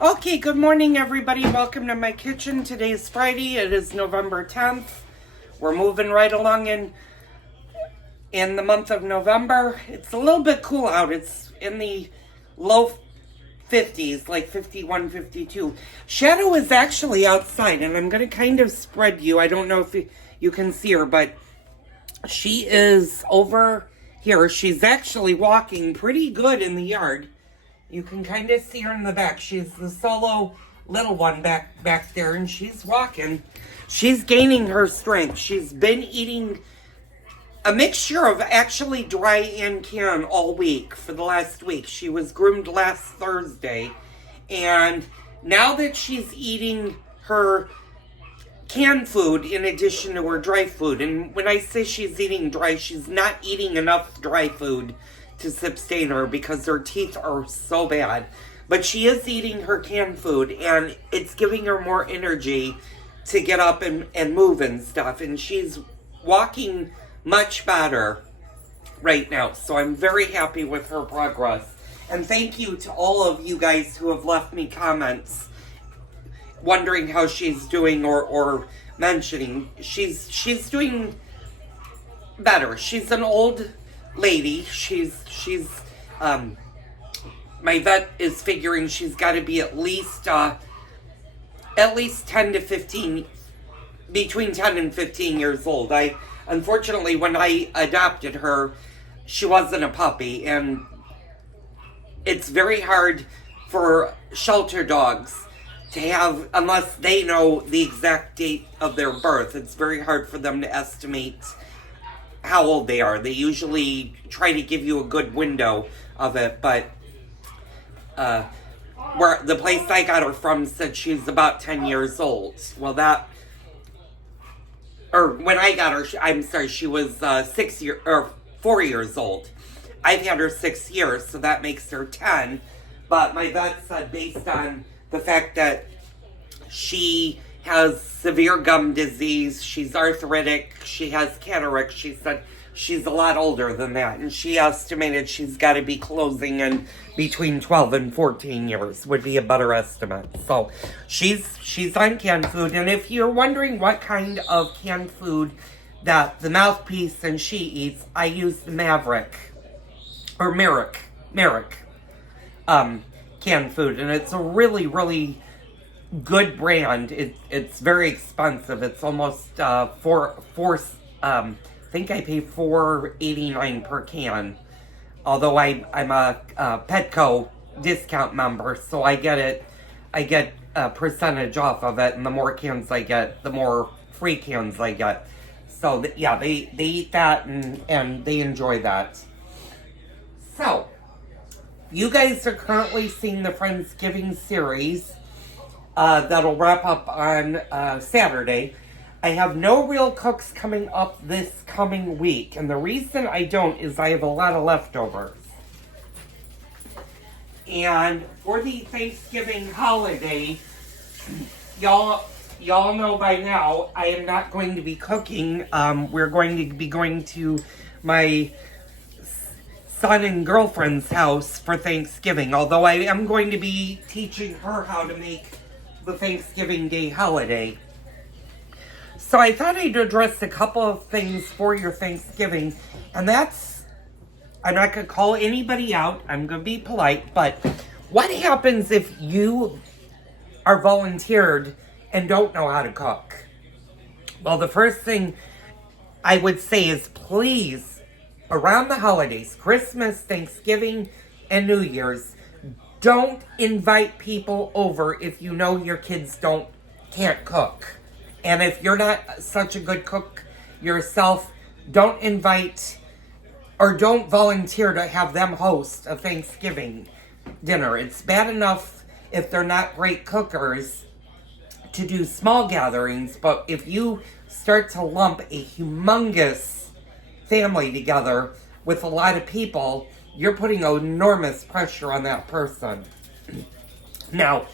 Okay, good morning, everybody. Welcome to my kitchen. Today's Friday. It is November 10th. We're moving right along in the month of November. It's a little bit cool out. It's in the low 50s, like 51, 52. Shadow is actually outside, and I'm going to kind of spread you. I don't know if you can see her, but she is over here. She's actually walking pretty good in the yard. You can kind of see her in the back. She's the solo little one back there, and she's walking. She's gaining her strength. She's been eating a mixture of actually dry and can all week for the last week. She was groomed last Thursday, and now that she's eating her canned food in addition to her dry food, and when I say she's eating dry, she's not eating enough dry food to sustain her because her teeth are so bad. But she is eating her canned food, and it's giving her more energy to get up and move and stuff. And she's walking much better right now. So I'm very happy with her progress. And thank you to all of you guys who have left me comments wondering how she's doing or mentioning. She's doing better. She's an old lady. My vet is figuring she's got to be at least 10 to 15, between 10 and 15 years old. Unfortunately, when I adopted her, she wasn't a puppy, and it's very hard for shelter dogs to have, unless they know the exact date of their birth, it's very hard for them to estimate how old they are. They usually try to give you a good window of it, but where the place I got her from said she's about 10 years old. Well, when I got her, she was 4 years old. I've had her 6 years, so that makes her 10. But my vet said, based on the fact that she has severe gum disease, she's arthritic, she has cataracts, she said she's a lot older than that, and she estimated she's got to be closing in between 12 and 14 years would be a better estimate. So she's on canned food, and if you're wondering what kind of canned food that the mouthpiece and she eats, I use the Merrick canned food, and it's a really, really good brand. It's very expensive. It's almost I think I pay $4.89 per can. Although I'm a Petco discount member, so I get a percentage off of it, and the more cans I get, the more free cans I get. So yeah, they eat that and they enjoy that. So you guys are currently seeing the Friendsgiving series. That'll wrap up on Saturday. I have no real cooks coming up this coming week, and the reason I don't is I have a lot of leftovers. And for the Thanksgiving holiday, y'all know by now I am not going to be cooking. We're going to be going to my son and girlfriend's house for Thanksgiving, although I am going to be teaching her how to make the Thanksgiving Day holiday. So I thought I'd address a couple of things for your Thanksgiving, and that's, I'm not going to call anybody out, I'm going to be polite, but what happens if you are volunteered and don't know how to cook? Well, the first thing I would say is, please, around the holidays, Christmas, Thanksgiving, and New Year's, don't invite people over if you know your kids can't cook. And if you're not such a good cook yourself, don't invite or don't volunteer to have them host a Thanksgiving dinner. It's bad enough if they're not great cookers to do small gatherings, but if you start to lump a humongous family together with a lot of people, you're putting enormous pressure on that person. Now,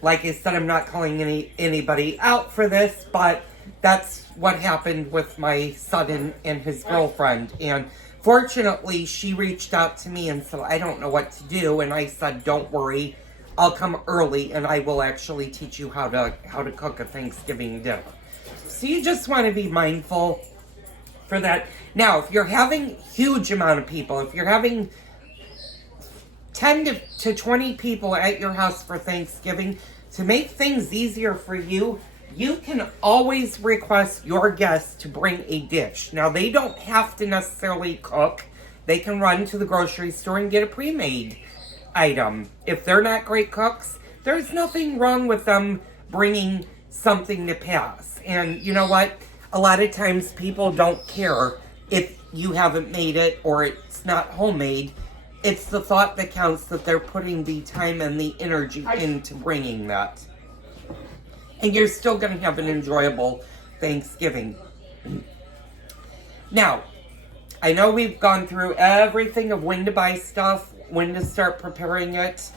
like I said, I'm not calling anybody out for this, but that's what happened with my son and his girlfriend. And fortunately, she reached out to me and said, I don't know what to do. And I said, don't worry. I'll come early and I will actually teach you how to cook a Thanksgiving dinner. So you just want to be mindful for that. Now, if you're having huge amount of people, if you're having 10 to 20 people at your house for Thanksgiving, to make things easier for you, you can always request your guests to bring a dish. Now, they don't have to necessarily cook. They can run to the grocery store and get a pre-made item. If they're not great cooks, there's nothing wrong with them bringing something to pass. And you know what? A lot of times people don't care if you haven't made it or it's not homemade. It's the thought that counts, that they're putting the time and the energy into bringing that. And you're still going to have an enjoyable Thanksgiving. Now, I know we've gone through everything of when to buy stuff, when to start preparing it.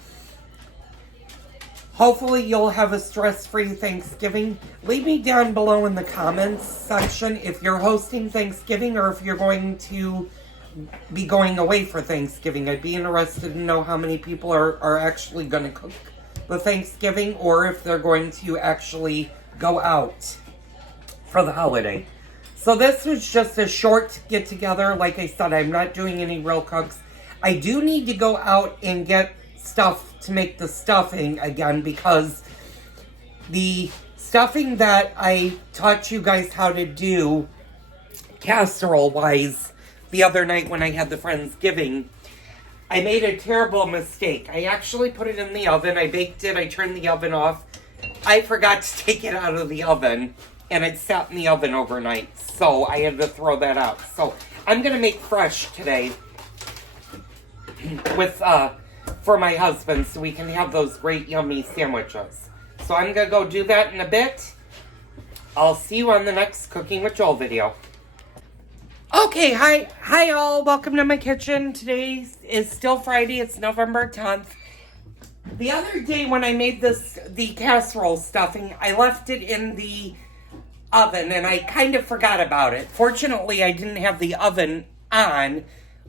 Hopefully you'll have a stress-free Thanksgiving. Leave me down below in the comments section if you're hosting Thanksgiving or if you're going to be going away for Thanksgiving. I'd be interested to know how many people are actually going to cook the Thanksgiving, or if they're going to actually go out for the holiday. So this was just a short get-together. Like I said, I'm not doing any real cooks. I do need to go out and get stuff to make the stuffing again, because the stuffing that I taught you guys how to do casserole-wise the other night when I had the Friendsgiving, I made a terrible mistake. I actually put it in the oven. I baked it. I turned the oven off. I forgot to take it out of the oven, and it sat in the oven overnight, so I had to throw that out. So I'm going to make fresh today with for my husband, so we can have those great yummy sandwiches. So I'm going to go do that in a bit. I'll see you on the next Cooking with Joel video. Okay, hi all. Welcome to my kitchen. Today is still Friday. It's November 10th. The other day when I made the casserole stuffing, I left it in the oven and I kind of forgot about it. Fortunately, I didn't have the oven on,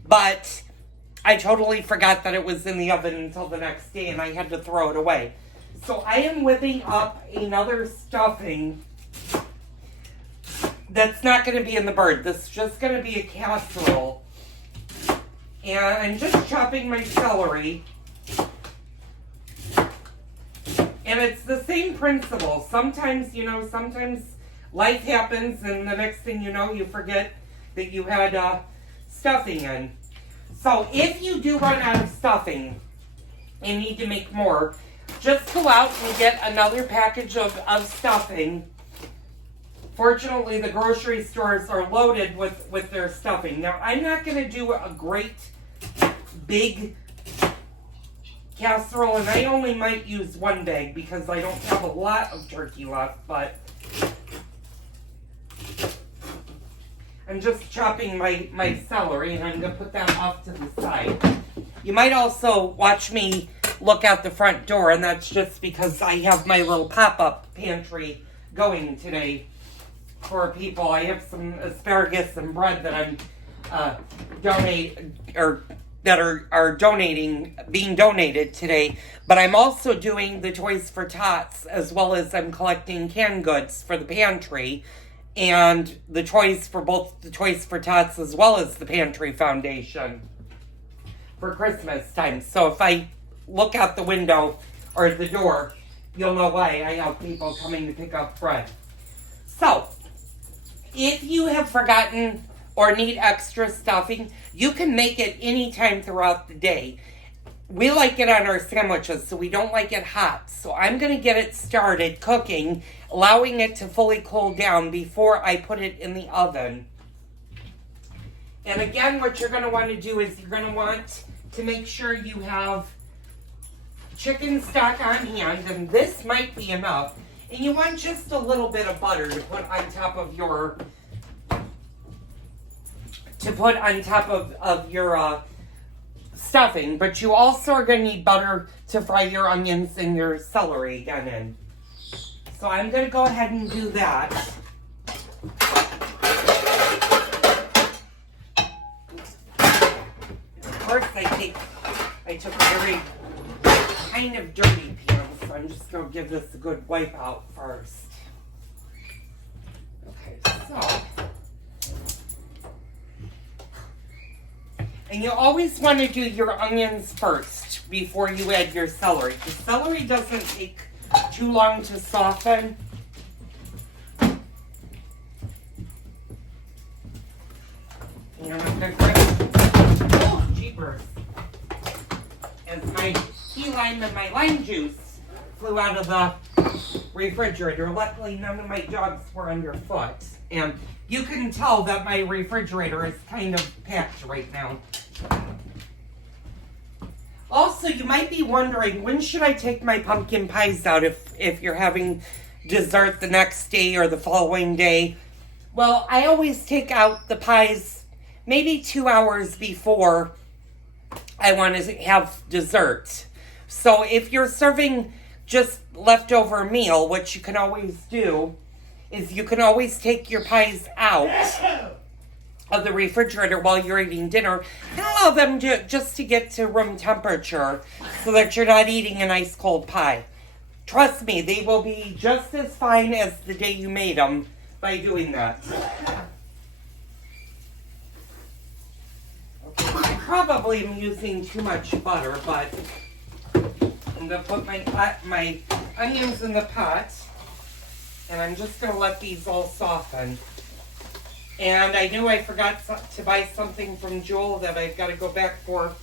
but I totally forgot that it was in the oven until the next day and I had to throw it away. So I am whipping up another stuffing that's not going to be in the bird. This is just going to be a casserole. And I'm just chopping my celery. And it's the same principle. Sometimes, sometimes life happens and the next thing you know, you forget that you had stuffing in. So if you do run out of stuffing and need to make more, just go out and get another package of stuffing. Fortunately, the grocery stores are loaded with their stuffing. Now, I'm not going to do a great big casserole, and I only might use one bag because I don't have a lot of turkey left, but I'm just chopping my celery, and I'm going to put that off to the side. You might also watch me look out the front door, and that's just because I have my little pop-up pantry going today for people. I have some asparagus and bread that I'm being donated today. But I'm also doing the Toys for Tots, as well as I'm collecting canned goods for the pantry and the toys for both the Toys for Tots as well as the Pantry Foundation for Christmas time. So if I look out the window or the door, you'll know why I have people coming to pick up bread. So if you have forgotten or need extra stuffing, you can make it anytime throughout the day. We like it on our sandwiches, so we don't like it hot. So I'm going to get it started cooking, allowing it to fully cool down before I put it in the oven. And again, what you're going to want to do is you're going to want to make sure you have chicken stock on hand, and this might be enough. And you want just a little bit of butter to put on top of your stuffing, but you also are going to need butter to fry your onions and your celery again in. So I'm going to go ahead and do that. Of course, I took a very kind of dirty pans, so I'm just going to give this a good wipe out first. Okay, so. And you always want to do your onions first before you add your celery. The celery doesn't take too long to soften. And I'm going to grab, oh, jeepers, as my key lime and my lime juice flew out of the refrigerator. Luckily, none of my dogs were underfoot. And you can tell that my refrigerator is kind of packed right now. Also, you might be wondering, when should I take my pumpkin pies out if you're having dessert the next day or the following day? Well, I always take out the pies maybe 2 hours before I want to have dessert. So if you're serving just leftover meal, what you can always do is you can always take your pies out of the refrigerator while you're eating dinner and allow them just to get to room temperature so that you're not eating an ice cold pie. Trust me, they will be just as fine as the day you made them by doing that. Okay, I probably am using too much butter, but I'm going to put my onions in the pot, and I'm just going to let these all soften. And I knew I forgot to buy something from Joel that I've got to go back for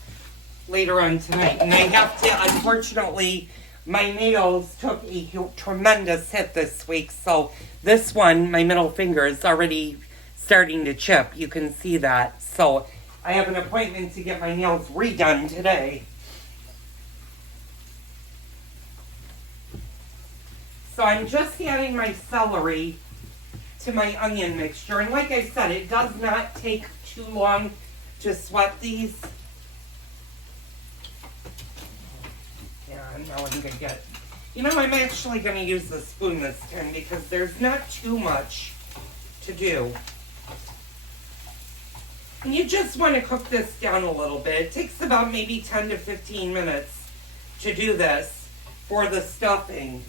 later on tonight. And I have to, unfortunately, my nails took a tremendous hit this week. So this one, my middle finger, is already starting to chip. You can see that. So I have an appointment to get my nails redone today. So I'm just adding my celery to my onion mixture. And like I said, it does not take too long to sweat these. Yeah, now I'm going to get... You know, I'm actually going to use the spoon this time because there's not too much to do. And you just want to cook this down a little bit. It takes about maybe 10 to 15 minutes to do this for the stuffing.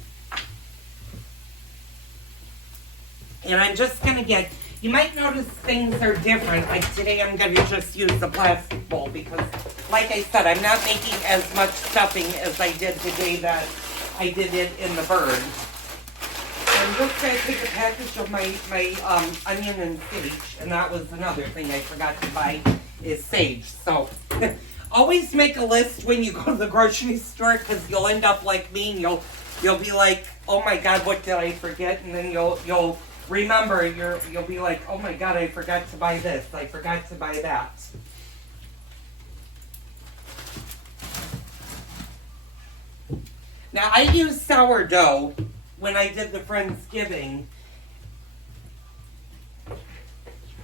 And I'm just going to get, you might notice things are different. Like today I'm going to just use the plastic bowl because, like I said, I'm not making as much stuffing as I did the day that I did it in the bird. I'm just going to take a package of my onion and sage. And that was another thing I forgot to buy is sage. So always make a list when you go to the grocery store because you'll end up like me and you'll be like, oh my God, what did I forget? And then you'll remember, you'll be like, oh my God, I forgot to buy this. I forgot to buy that. Now, I used sourdough when I did the Friendsgiving,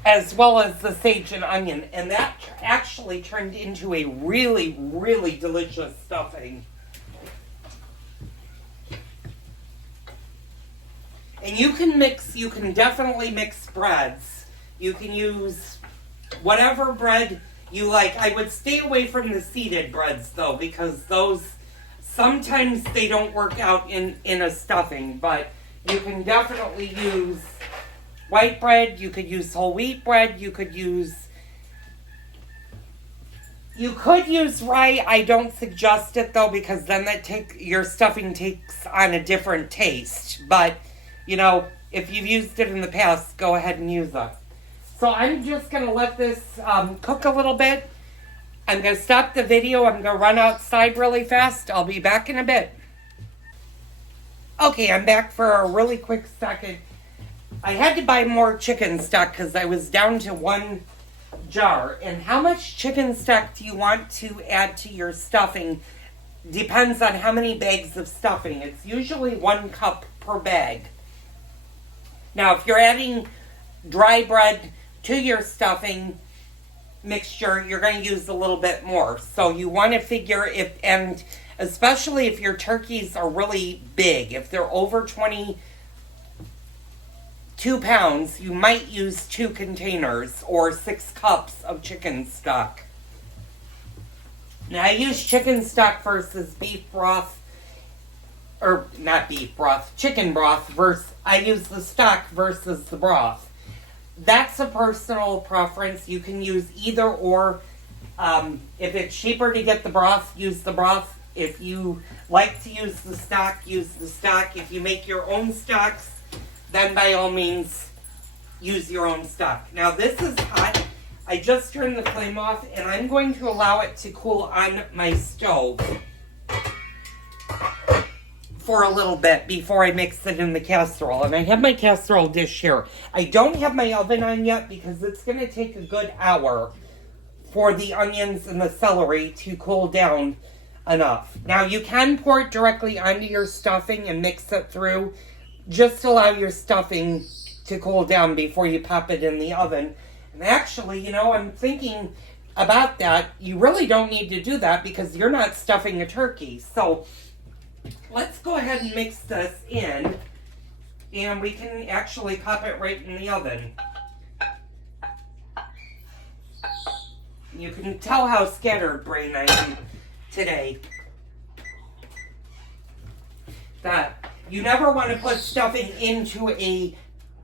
as well as the sage and onion. And that actually turned into a really, really delicious stuffing. And you can definitely mix breads. You can use whatever bread you like. I would stay away from the seeded breads though, because those, sometimes they don't work out in a stuffing, but you can definitely use white bread, you could use whole wheat bread, you could use rye. I don't suggest it though, because then your stuffing takes on a different taste, but you know, if you've used it in the past, go ahead and use it. So I'm just going to let this cook a little bit. I'm going to stop the video. I'm going to run outside really fast. I'll be back in a bit. Okay, I'm back for a really quick second. I had to buy more chicken stock because I was down to one jar. And how much chicken stock do you want to add to your stuffing depends on how many bags of stuffing. It's usually 1 cup per bag. Now, if you're adding dry bread to your stuffing mixture, you're going to use a little bit more. So you want to figure if, and especially if your turkeys are really big, if they're over 22 pounds, you might use 2 containers or 6 cups of chicken stock. Now I use chicken stock versus beef broth, or not beef broth, chicken broth versus, I use the stock versus the broth. That's a personal preference. You can use either or. If it's cheaper to get the broth, use the broth. If you like to use the stock, use the stock. If you make your own stocks, then by all means, use your own stock. Now this is hot. I just turned the flame off, and I'm going to allow it to cool on my stove for a little bit before I mix it in the casserole. And I have my casserole dish here. I don't have my oven on yet because it's going to take a good hour for the onions and the celery to cool down enough. Now you can pour it directly onto your stuffing and mix it through. Just allow your stuffing to cool down before you pop it in the oven. And actually, you know, I'm thinking about that. You really don't need to do that because you're not stuffing a turkey. So let's go ahead and mix this in, and we can actually pop it right in the oven. You can tell how scatterbrained I am today. That you never want to put stuffing into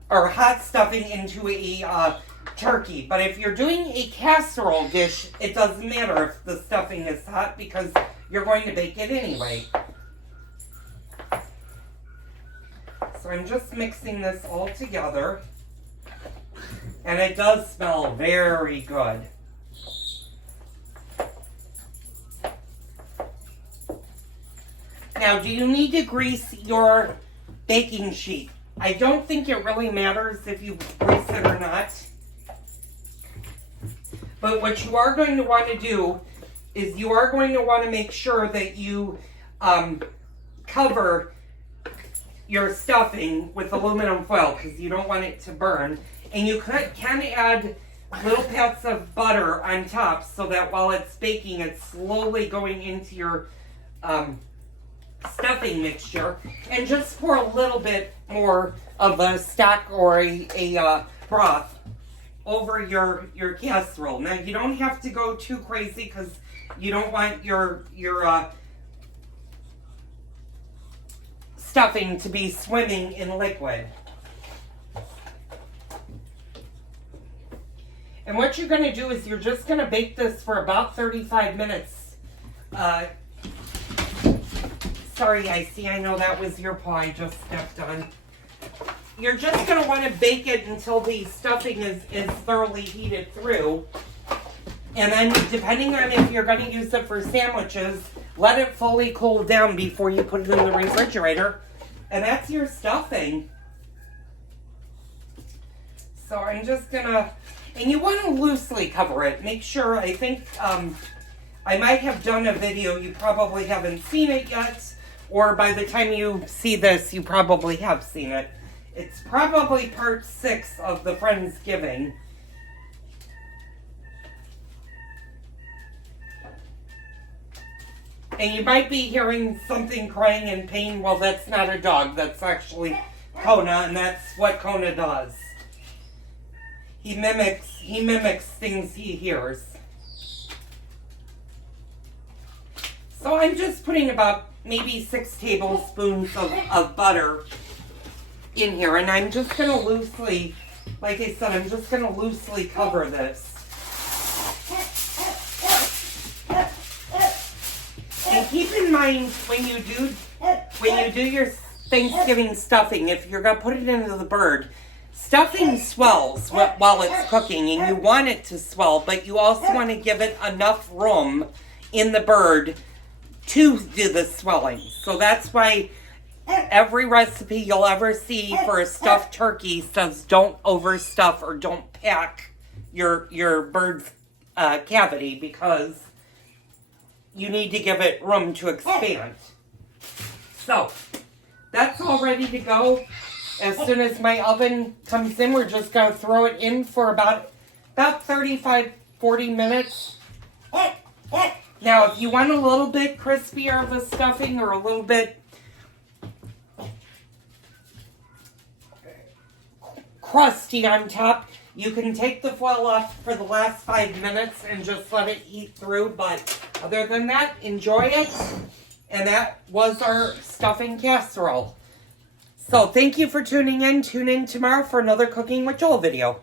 or hot stuffing into a turkey. But if you're doing a casserole dish, it doesn't matter if the stuffing is hot because you're going to bake it anyway. So I'm just mixing this all together. And it does smell very good. Now, do you need to grease your baking sheet? I don't think it really matters if you grease it or not. But what you are going to want to do is you are going to want to make sure that you cover your stuffing with aluminum foil because you don't want it to burn. And you can add little pats of butter on top so that while it's baking, it's slowly going into your stuffing mixture. And just pour a little bit more of a stock or a broth over your casserole. Now you don't have to go too crazy because you don't want your stuffing to be swimming in liquid. And what you're going to do is you're just going to bake this for about 35 minutes. Sorry, Icy, I know that was your paw I just stepped on. You're just going to want to bake it until the stuffing is thoroughly heated through. And then, depending on if you're going to use it for sandwiches, let it fully cool down before you put it in the refrigerator. And that's your stuffing. So I'm just going to... And you want to loosely cover it. Make sure, I think, I might have done a video. You probably haven't seen it yet. Or by the time you see this, you probably have seen it. It's probably part 6 of the Friendsgiving. And you might be hearing something crying in pain. Well, that's not a dog. That's actually Kona, and that's what Kona does. He mimics things he hears. So I'm just putting about maybe 6 tablespoons of butter in here. And I'm just going to loosely, like I said, I'm just going to loosely cover this. And keep in mind when you do your Thanksgiving stuffing, if you're going to put it into the bird, stuffing swells while it's cooking, and you want it to swell, but you also want to give it enough room in the bird to do the swelling. So that's why every recipe you'll ever see for a stuffed turkey says don't overstuff or don't pack your bird's cavity, because you need to give it room to expand. So that's all ready to go. As soon as my oven comes in, we're just going to throw it in for about 35-40 minutes. Now, if you want a little bit crispier of a stuffing or a little bit crusty on top, You can take the foil off for the last 5 minutes and just let it heat through, but other than that, enjoy it. And that was our stuffing casserole. So thank you for tuning in. Tune in tomorrow for another Cooking with Joel video.